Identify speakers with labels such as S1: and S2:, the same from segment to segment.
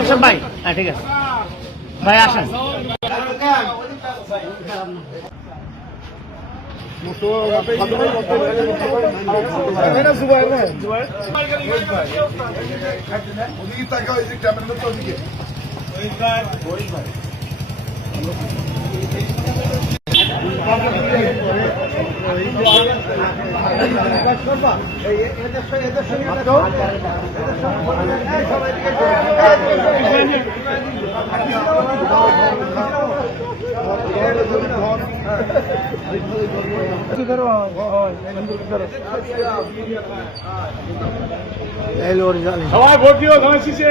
S1: আসেন ভাই হ্যাঁ ঠিক আছে। ভাই আসেন।
S2: সবাই ভোট দিও ধানের শীষে।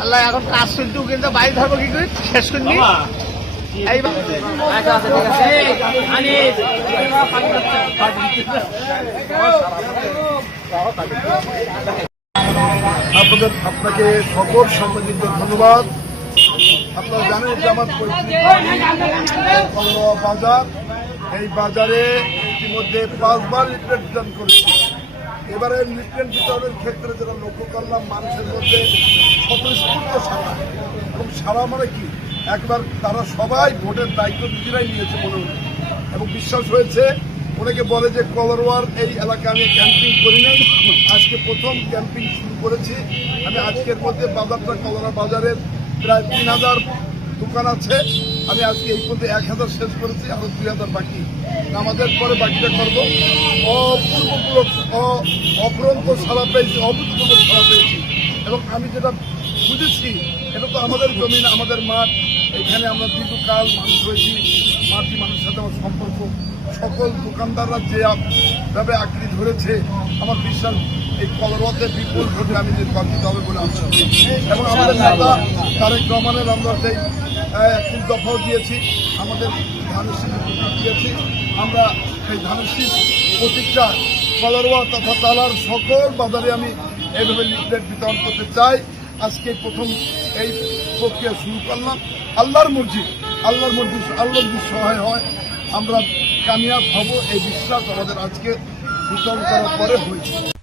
S1: আল্লাহ এখন কাজ চলতেও কিন্তু বাইরে ধরবো কি করে? শেষ করবি আচ্ছা আচ্ছা ঠিক আছে। আনিস।
S3: আপনাদের আপনাকে সকল সাংবাদিকদের ধন্যবাদ। আপনারা জানেন যে আমার বাজার এই বাজারে ইতিমধ্যে পাঁচবার বিতরণ করেছি। এবারে লিফলেট বিতরণের ক্ষেত্রে যেটা লক্ষ্য করলাম, মানুষের মধ্যে স্বতঃস্ফূর্ত সারা এবং সারা মানে কি? একবার তারা সবাই ভোটের দায়িত্ব নিজেরাই নিয়েছে মনে হচ্ছে। এবং বিশ্বাস হয়েছে, অনেকে বলে যে কলরোয়ার এই এলাকায় আমি ক্যাম্পিং করি নাই। আজকে প্রথম ক্যাম্পিং শুরু করেছি। আমি আজকের মধ্যে বাজারটা কলরা বাজারের প্রায় তিন হাজার দোকান আছে। আমি আজকে এই পর্যন্ত এক হাজার শেষ করেছি, আরও দুই হাজার বাকি। আমাদের পরে বাকিটা করব। অপূর্বমূলক অ- অফুরন্ত সারা পেয়েছি, অভূতপূর্ব সারা পেয়েছি। এবং আমি যেটা বুঝেছি, এটা তো আমাদের জমিন, আমাদের মাঠ। এখানে আমরা দীর্ঘকাল মানুষ হয়েছি মাটি মানুষের সাথে আমার সম্পর্ক। সকল দোকানদাররা যে আপ- ভাবে আঁকড়ি ধরেছে, আমার বিশ্বাস এই কলরতে বিপুল ভোটে আমি নির্বাচিত হবে বলে করি। এবং আমাদের নেতা তারেক রহমানের আমরা সেই একটি দফাও দিয়েছি, আমাদের ধানের শীষ দিয়েছি। আমরা সেই ধানের শীষ প্রতীকটা কলরোয়া তথা তালার সকল বাজারে আমি এইভাবে লিফলেট বিতরণ করতে চাই। আজকে প্রথম এই প্রক্রিয়া শুরু করলাম। আল্লাহর মসজিদ আল্লাহর মধ্যে আল্লাহর যদি সহায় হয়, আমরা কামিয়াব হব, এই বিশ্বাস আমাদের আজকে বিতরণ করার পরে হয়েছে।